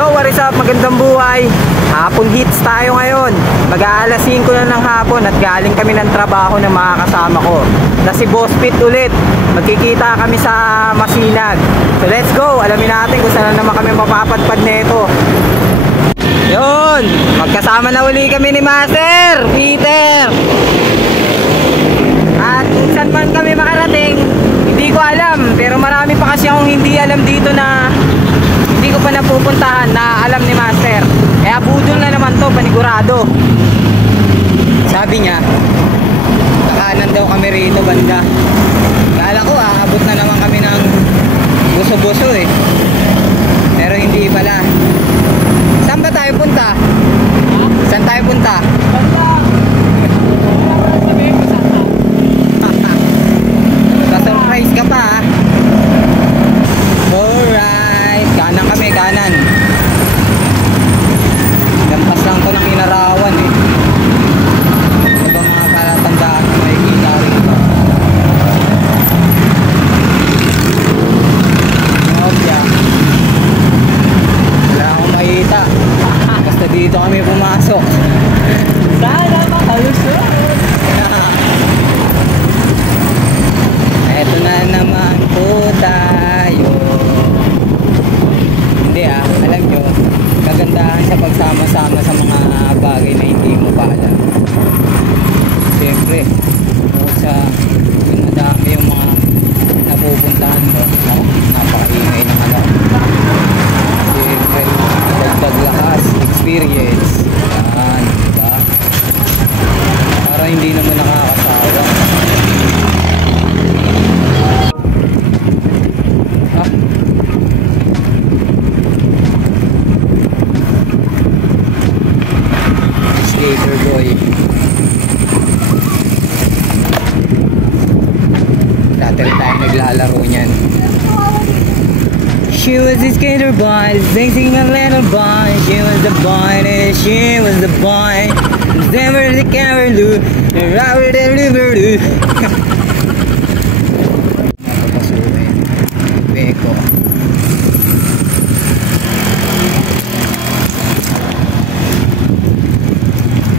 Yo, what is up? Magandang buhay. Hapon hits tayo ngayon. Mag-aalas 5 na ng hapon at galing kami ng trabaho ng mga kasama ko na si Boss Pit ulit. Magkikita kami sa Masinag. So let's go. Alamin natin kung saan naman kami mapapadpad nito. Yun, magkasama na uli kami ni Master Peter. At kung saan man kami makarating, hindi ko alam. Pero marami pa kasi akong hindi alam dito na hindi ko pa napupuntahan na alam ni Master. Kaya budol na naman to, panigurado. Sabi niya, kakanan daw kami rito banda. Kala ko aabot na naman kami ng buso-buso eh. Pero hindi pala. Saan ba tayo punta? Saan tayo punta? Sa-surprise ka pa ha. Alright, kanan kami, kanan. Lampas lang to ng Inarawan eh. Ito ba mga palatandaan na may kita rito? Wala akong makita. Basta dito kami pumasok. Sana makalusot. Eto na naman po tayo. Hindi alam nyo, kagandahan sa pagsama-sama sa mga bagay na hindi mo pa alam. Siyempre, sa madami yung mga napupuntahan mo, napakaingay ng alam. Siyempre, dagdag lakas, experience. Yan, diba? Para hindi naman nakakasawa. Skater boy. Dati rin tayo naglalaro niyan. She was a skater boy, singing a little boy. She was the boy, and she was the boy. Never the caroloo, Robert the river. Beko.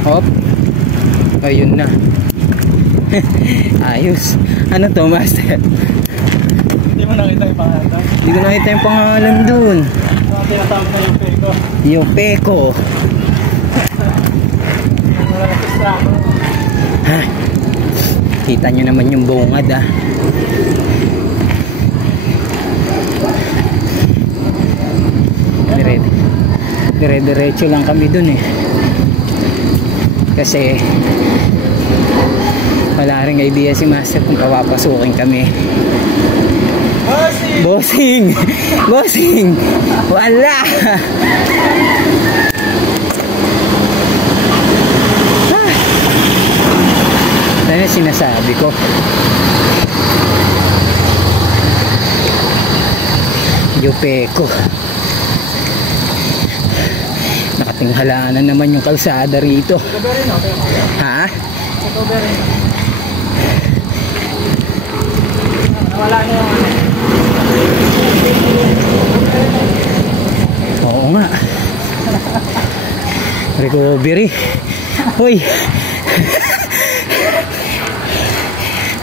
Hop. Ayun na. Ayos. Ano to, Master? Hindi mo nakita yung pangalan? Hindi ko nakita yung pangalan dun. Tinatawag na yung Peko. Yung Peko. Ha? Kita nyo naman yung bungad Dire-diretso lang kami dun eh. Kasi wala rin idea si Master kung papapasukin kami. Bossing! Bossing! Wala! Ano sinasabi ko? Yupeko. Nakatinghalaan naman yung kalsada rito. Ha? Wala na yung Oo nga. Recovery. Hoy.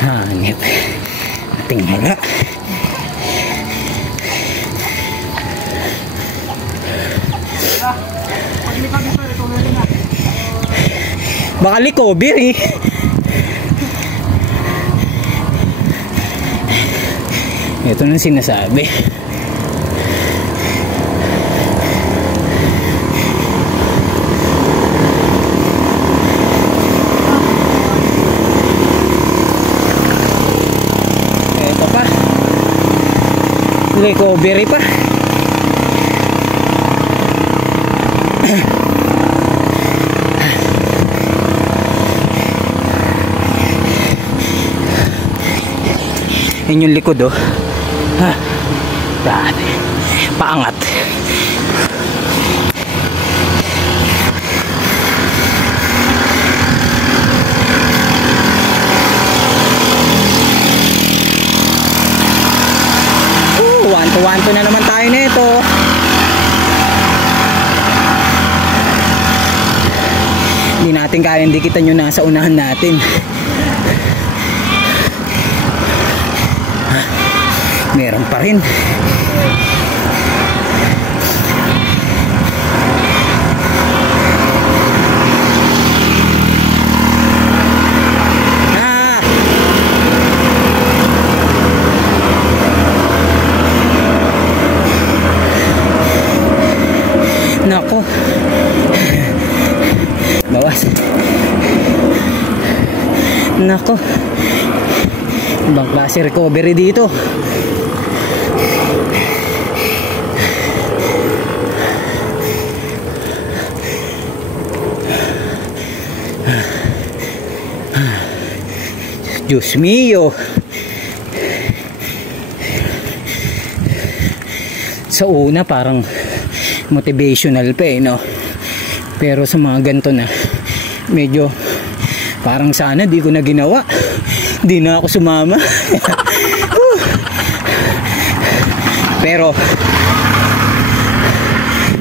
Hanip. Tinghala. Baka recovery. Ito na sinasabi. Ito pa. Recovery pa. Yun yung likod ha, dati paangat. One to one na naman tayo nito. natin kayang dikitan yung nasa unahan natin. Meron pa rin. Nako. Bawas. Nako. Ibang klase recovery dito. Diyos mio. Sa una parang motivational pa no, pero sa mga ganito na medyo parang sana di ko na ginawa, di na ako sumama. Pero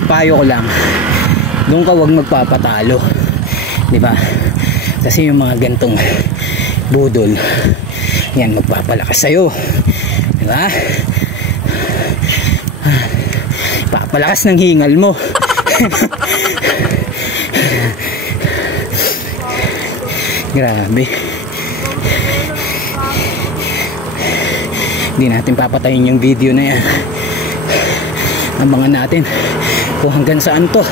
payo ko lang, doon ka wag magpapatalo, di ba? Kasi yung mga gantong budol yan magpapalakas sa'yo, di ba? Papalakas ng hingal mo. Grabe. Hindi natin papatayin yung video na yan. Abangan natin kung hanggang saan to.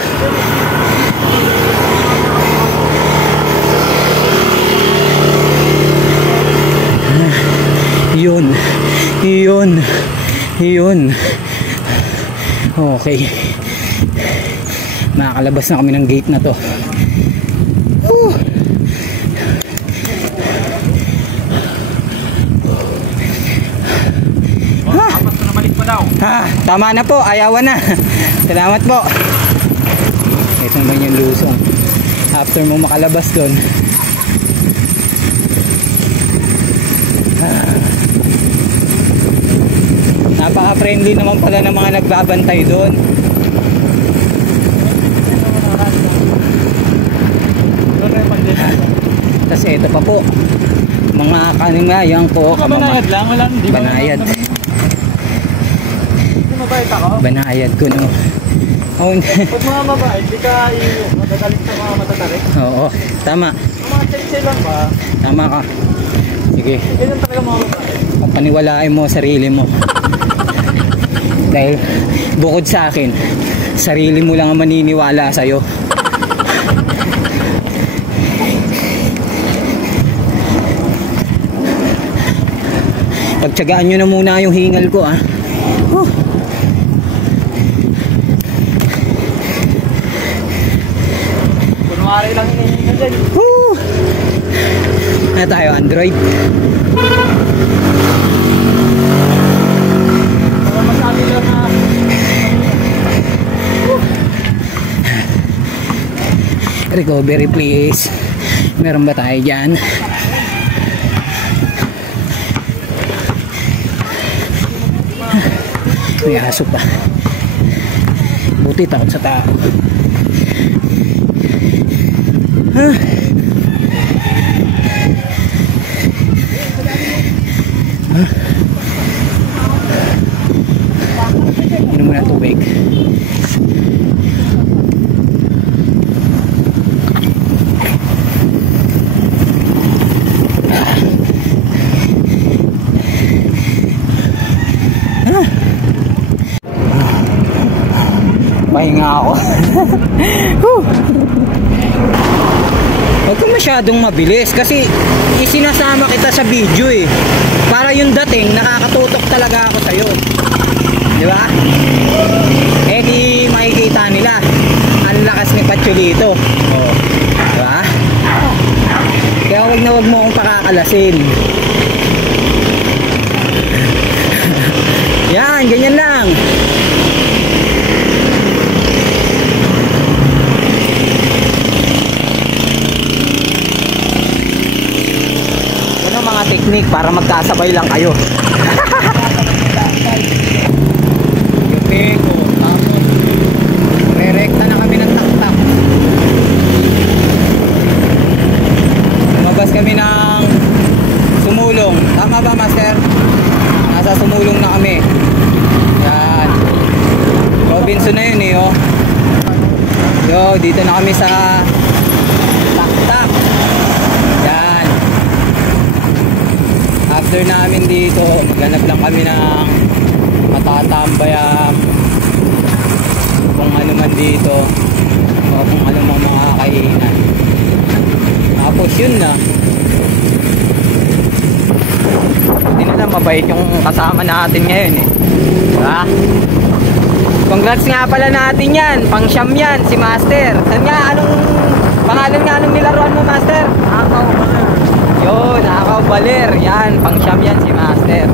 Yun. Okay. Makakalabas na kami ng gate na to. Tama na po, ayawan na. Salamat po. Ito naman yung lusong. After mo makalabas doon. Napaka-friendly naman pala ng mga nagbabantay doon. Tapos ito pa po, mga kaningayang po. Banayad lang, wala. Banayad. Mabait ako. Banayad ko no. Oh, pag mga mabait, di ka madadalit sa mga matatarik. Oo, tama. Mga check lang ba? Tama ka. Sige. Ganyan talaga mga mabait. Paniwalain mo sarili mo. Dahil bukod sa akin, sarili mo lang ang maniniwala sa'yo. Pagtsagaan nyo na muna yung hingal ko ah. Kunwari lang hinihinga dyan. Ano tayo, Android? Para masabi lang na recovery please. Meron ba tayo dyan? May aso pa. Buti takot sa tao. Inom muna tubig. Pahinga ako. Huwag ka masyadong mabilis kasi isinasama kita sa video eh. Para yung dating nakakatutok talaga ako sa'yo. Di ba? Eh di makikita nila ang lakas ni Patchulito. Oh. Di ba? Kaya huwag mo akong pakakalasin. Yan, ganyan lang. Mga technique para magkasabay lang kayo. Yupi ko, tapos re-rekta na kami ng tak-tak. Robinson na yun eh, oh. Yo, dito na kami sa Tak-Tak. Yan. After namin dito, maghanap lang kami ng matatambayang kung ano man dito o kung ano man mga kainan. Tapos yun na. Hindi na lang mabait yung kasama natin ngayon eh. Diba? Congrats nga pala natin yan. Pang siyam yan, si Master. Saan nga? Anong pangalan nga nung nilaruan mo, Master? Nakaw baler. Yun, Nakaw Baler. Yan, pang siyam yan si Master.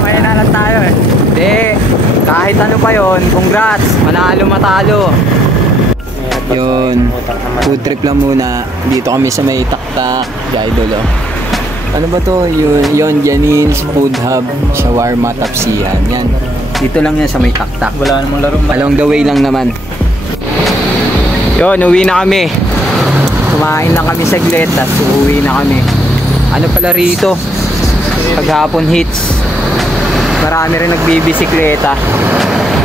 May nalang tayo eh. Hindi, kahit ano pa yun, congrats. Manalo matalo. Yun, food trip lang muna. Dito kami sa may Tak-Tak, Idol, oh. Ano ba to? Yun, Janines Food Hub, Shawarma, Tapsihan. Yan, dito lang yan sa may Tak-Tak. Wala namang laro. Along the way lang naman. Yun, uwi na kami. Kumain lang kami saglit, tapos uwi na kami. Ano pala rito? Paghapon hits. Marami rin nagbibisikleta.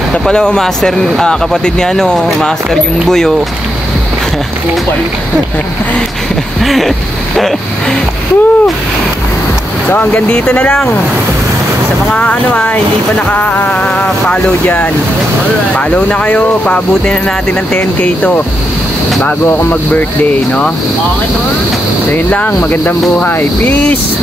Ito pala, Master, kapatid ni Master yung buyo. Kupay. So hanggang dito na lang. Sa mga hindi pa naka-follow dyan, follow na kayo. Paabutin na natin ng 10k to bago ako mag-birthday, no? Okay, no? So yun lang, magandang buhay. Peace!